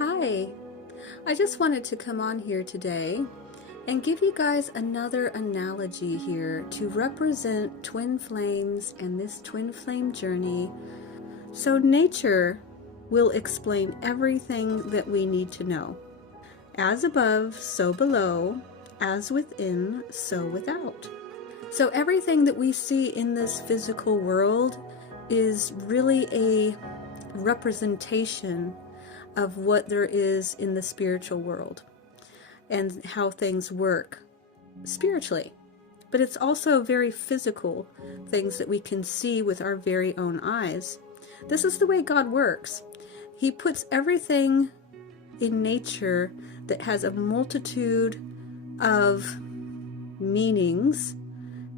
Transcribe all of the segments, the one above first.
Hi, I just wanted to come on here today and give you guys another analogy here to represent twin flames and this twin flame journey. So nature will explain everything that we need to know. As above, so below, as within, so without. So everything that we see in this physical world is really a representation of what there is in the spiritual world and how things work spiritually. But it's also very physical things that we can see with our very own eyes. This is the way God works. He puts everything in nature that has a multitude of meanings,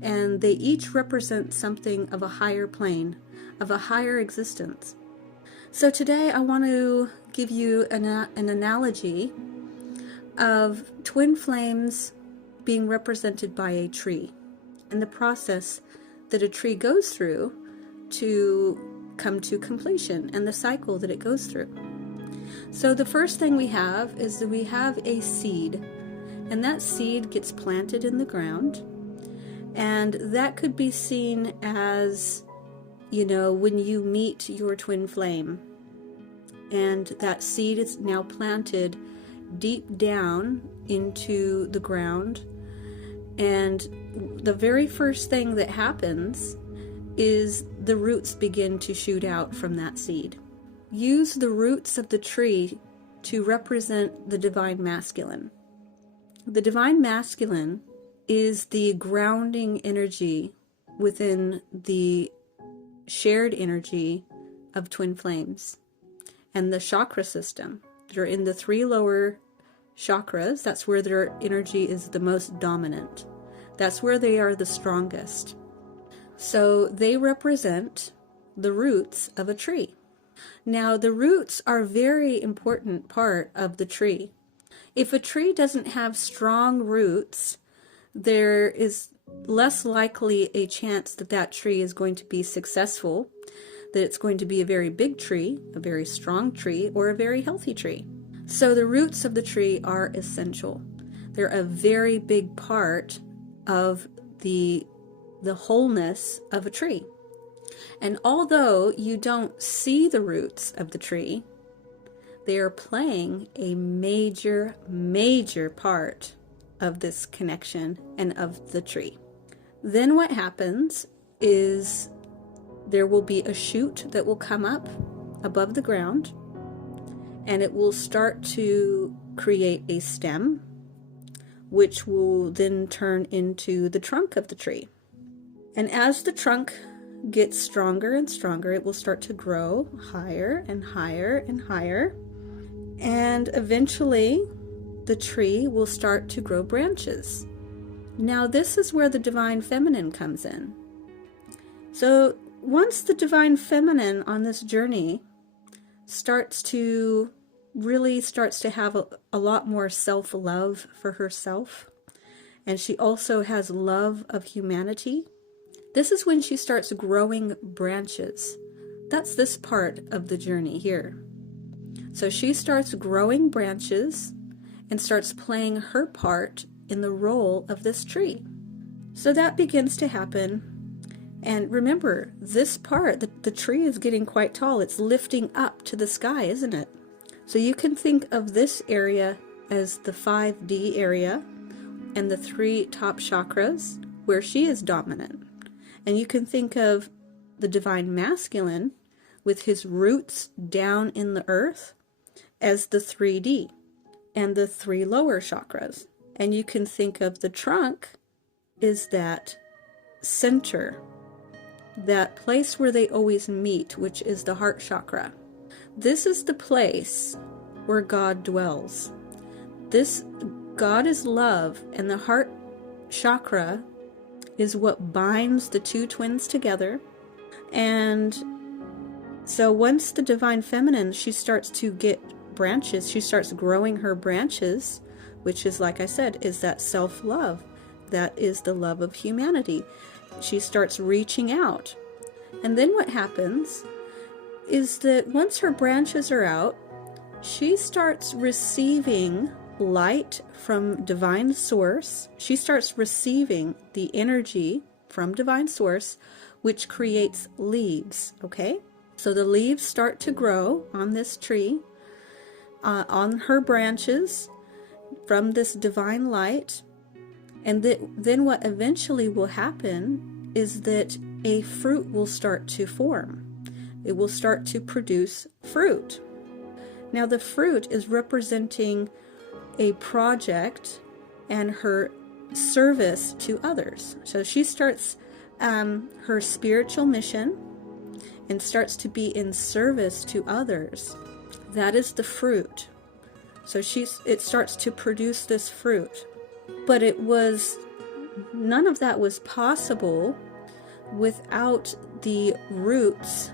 and they each represent something of a higher plane, of a higher existence. So today I want to give you an analogy of twin flames being represented by a tree and the process that a tree goes through to come to completion and the cycle that it goes through. So the first thing we have is that we have a seed, and that seed gets planted in the ground, and that could be seen as, when you meet your twin flame, and that seed is now planted deep down into the ground, and the very first thing that happens is the roots begin to shoot out from that seed. Use the roots of the tree to represent the divine masculine. The divine masculine is the grounding energy within the shared energy of twin flames. And the chakra system, they're in the 3 lower chakras. That's where their energy is the most dominant. That's where they are the strongest. So they represent the roots of a tree. Now, the roots are a very important part of the tree. If a tree doesn't have strong roots, there is less likely a chance that that tree is going to be successful, that it's going to be a very big tree, a very strong tree, or a very healthy tree. So the roots of the tree are essential. They're a very big part of the wholeness of a tree. And although you don't see the roots of the tree, they are playing a major, major part of this connection and of the tree. Then what happens is there will be a shoot that will come up above the ground, and it will start to create a stem, which will then turn into the trunk of the tree. And as the trunk gets stronger and stronger, it will start to grow higher and higher and higher, and eventually the tree will start to grow branches. Now this is where the divine feminine comes in. So once the divine feminine on this journey starts to have a lot more self-love for herself, and she also has love of humanity, this is when she starts growing branches. That's this part of the journey here. So she starts growing branches and starts playing her part in the role of this tree. So that begins to happen. And remember, this part, the tree is getting quite tall. It's lifting up to the sky, isn't it? So you can think of this area as the 5D area and the 3 top chakras where she is dominant. And you can think of the divine masculine with his roots down in the earth as the 3D and the 3 lower chakras. And you can think of the trunk is that center, that place where they always meet, which is the heart chakra. This is the place where God dwells. God is love, and the heart chakra is what binds the 2 twins together. And so once the divine feminine, she starts to get branches, she starts growing her branches, which is, like I said, is that self-love. That is the love of humanity. She starts reaching out. And then what happens is that once her branches are out, she starts receiving light from divine source. She starts receiving the energy from divine source, which creates leaves, okay? So the leaves start to grow on this tree, on her branches, from this divine light. And then what eventually will happen is that a fruit will start to form. It will start to produce fruit. Now the fruit is representing a project and her service to others. So she starts her spiritual mission and starts to be in service to others. That is the fruit. So it starts to produce this fruit. But none of that was possible without the roots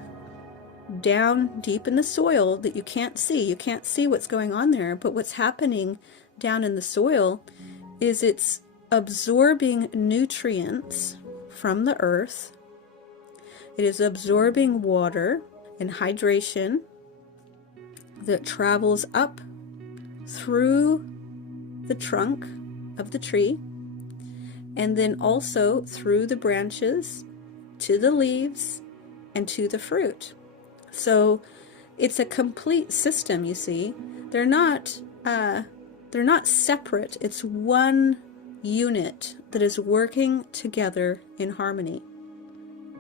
down deep in the soil that you can't see. You can't see what's going on there, but what's happening down in the soil is it's absorbing nutrients from the earth. It is absorbing water and hydration that travels up through the trunk of the tree, and then also through the branches to the leaves and to the fruit. So it's a complete system, you see. They're not separate. It's one unit that is working together in harmony.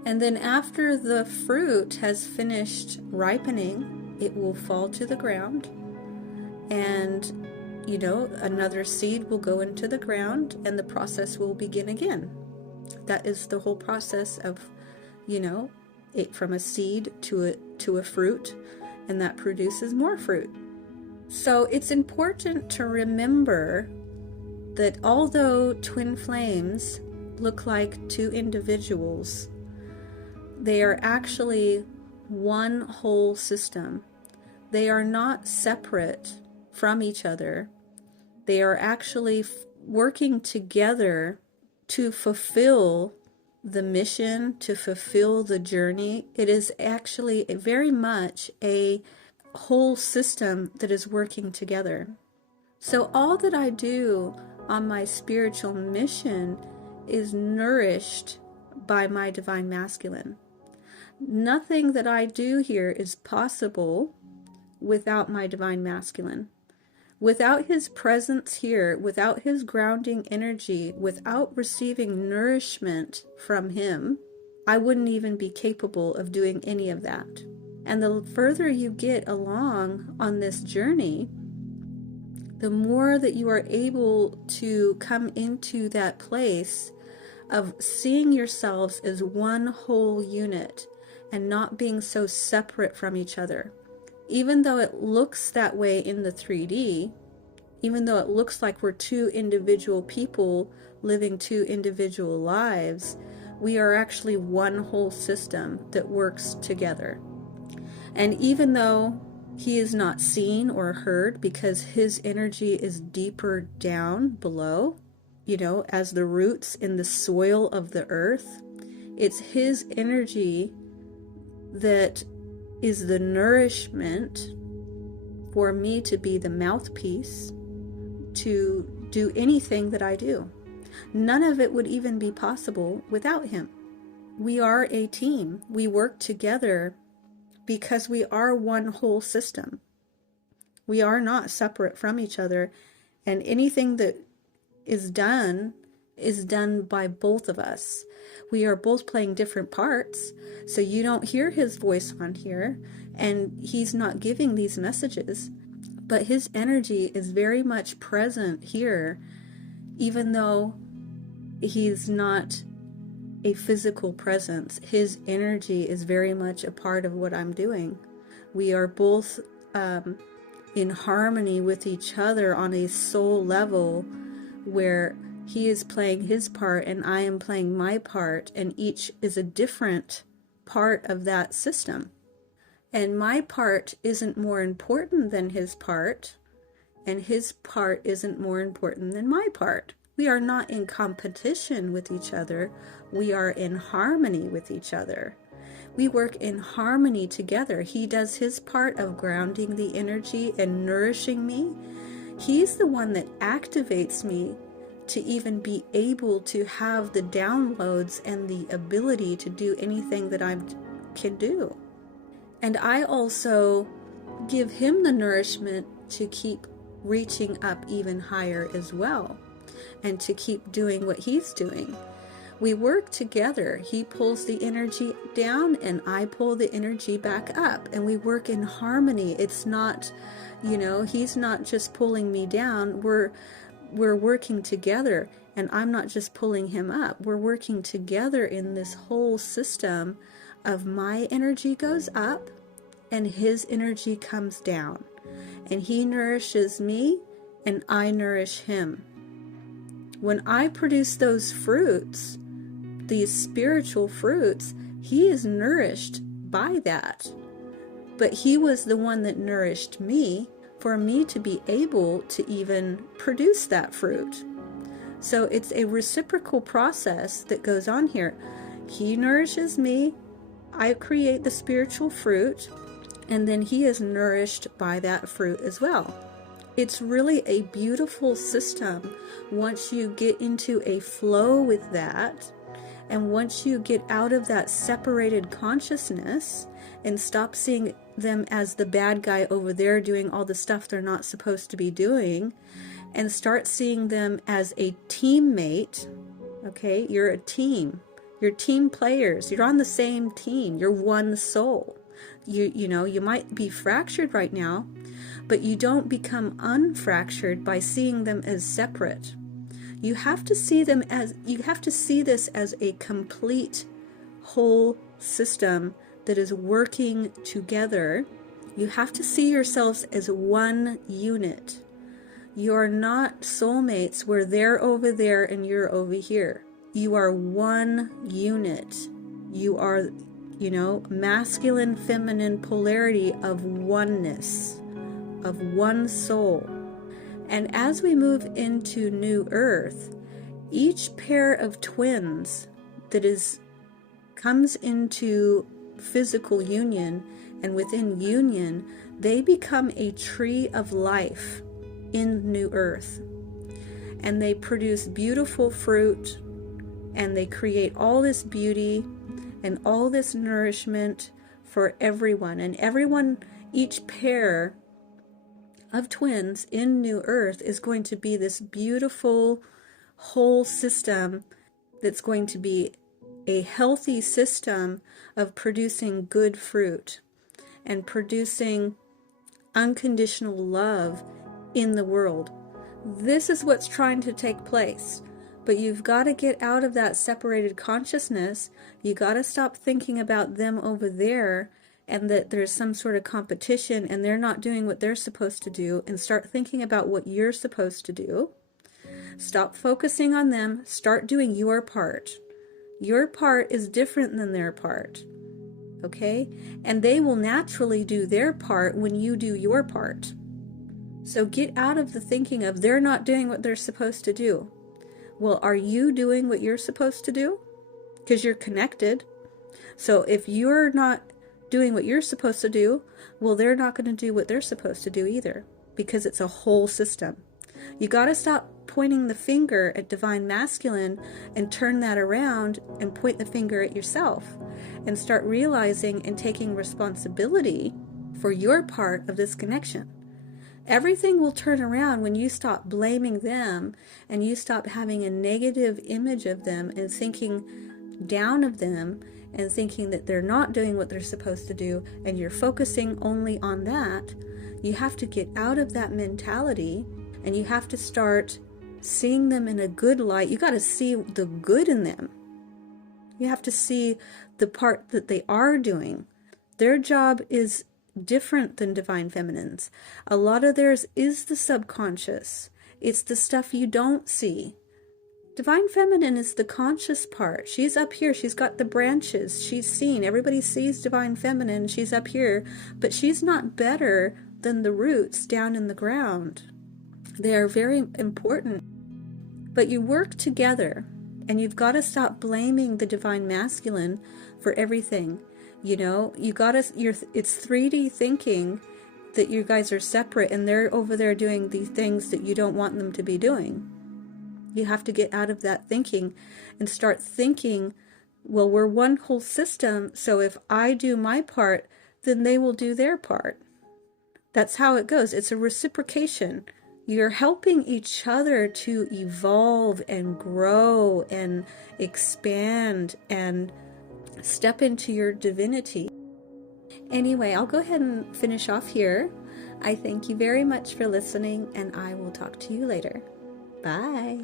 And then after the fruit has finished ripening, it will fall to the ground, and another seed will go into the ground, and the process will begin again. That is the whole process of, it from a seed to a fruit, and that produces more fruit. So it's important to remember that although twin flames look like two individuals, they are actually one whole system. They are not separate from each other. They are actually working together to fulfill the mission, to fulfill the journey. It is actually very much a whole system that is working together. So all that I do on my spiritual mission is nourished by my divine masculine. Nothing that I do here is possible without my divine masculine. Without his presence here, without his grounding energy, without receiving nourishment from him, I wouldn't even be capable of doing any of that. And the further you get along on this journey, the more that you are able to come into that place of seeing yourselves as one whole unit and not being so separate from each other. Even though it looks that way in the 3D, even though it looks like we're two individual people living two individual lives, we are actually one whole system that works together. And even though he is not seen or heard because his energy is deeper down below, as the roots in the soil of the earth, it's his energy that is the nourishment for me to be the mouthpiece to do anything that I do. None of it would even be possible without him. We are a team. We work together because we are one whole system. We are not separate from each other, and anything that is done by both of us. We are both playing different parts, so you don't hear his voice on here, and he's not giving these messages, but his energy is very much present here, even though he's not a physical presence. His energy is very much a part of what I'm doing. We are both in harmony with each other on a soul level, where he is playing his part and I am playing my part, and each is a different part of that system. And my part isn't more important than his part, and his part isn't more important than my part. We are not in competition with each other. We are in harmony with each other. We work in harmony together. He does his part of grounding the energy and nourishing me. He's the one that activates me to even be able to have the downloads and the ability to do anything that I can do. And I also give him the nourishment to keep reaching up even higher as well, and to keep doing what he's doing. We work together. He pulls the energy down and I pull the energy back up, and we work in harmony. It's not, he's not just pulling me down. We're working together, and I'm not just pulling him up. We're working together in this whole system of my energy goes up and his energy comes down, and he nourishes me and I nourish him. When I produce those fruits, these spiritual fruits, he is nourished by that. But he was the one that nourished me for me to be able to even produce that fruit. So it's a reciprocal process that goes on here. He nourishes me, I create the spiritual fruit, and then he is nourished by that fruit as well. It's really a beautiful system once you get into a flow with that, and once you get out of that separated consciousness and stop seeing them as the bad guy over there doing all the stuff they're not supposed to be doing, and start seeing them as a teammate. Okay, you're a team. You're team players. You're on the same team. You're one soul. You might be fractured right now, but you don't become unfractured by seeing them as separate. You have to see this as a complete whole system that is working together. You have to see yourselves as one unit. You're not soulmates where they're over there and you're over here. You are one unit. You are, masculine, feminine polarity of oneness, of one soul. And as we move into New Earth, each pair of twins that comes into physical union, and within union, they become a tree of life in New Earth. And they produce beautiful fruit, and they create all this beauty and all this nourishment for everyone. And everyone, each pair of twins in New Earth is going to be this beautiful whole system that's going to be a healthy system of producing good fruit and producing unconditional love in the world. This is what's trying to take place. But you've got to get out of that separated consciousness. You got to stop thinking about them over there and that there's some sort of competition and they're not doing what they're supposed to do, and start thinking about what you're supposed to do. Stop focusing on them. Start doing your part. Your part is different than their part. Okay? And they will naturally do their part when you do your part. So get out of the thinking of they're not doing what they're supposed to do. Well, are you doing what you're supposed to do? Because you're connected. So if you're not doing what you're supposed to do, well, they're not going to do what they're supposed to do either, because it's a whole system. You got to stop pointing the finger at divine masculine and turn that around and point the finger at yourself, and start realizing and taking responsibility for your part of this connection. Everything will turn around when you stop blaming them and you stop having a negative image of them and thinking down of them and thinking that they're not doing what they're supposed to do, and you're focusing only on that. You have to get out of that mentality, and you have to start seeing them in a good light. You got to see the good in them. You have to see the part that they are doing. Their job is different than divine feminines. A lot of theirs is the subconscious. It's the stuff you don't see. Divine feminine is the conscious part. She's up here. She's got the branches. She's seen. Everybody sees divine feminine. She's up here, but she's not better than the roots down in the ground. They are very important. But you work together, and you've got to stop blaming the divine masculine for everything. You know, it's 3D thinking that you guys are separate and they're over there doing these things that you don't want them to be doing. You have to get out of that thinking and start thinking, well, we're one whole system, so if I do my part, then they will do their part. That's how it goes. It's a reciprocation. You're helping each other to evolve and grow and expand and step into your divinity. Anyway, I'll go ahead and finish off here. I thank you very much for listening, and I will talk to you later. Bye.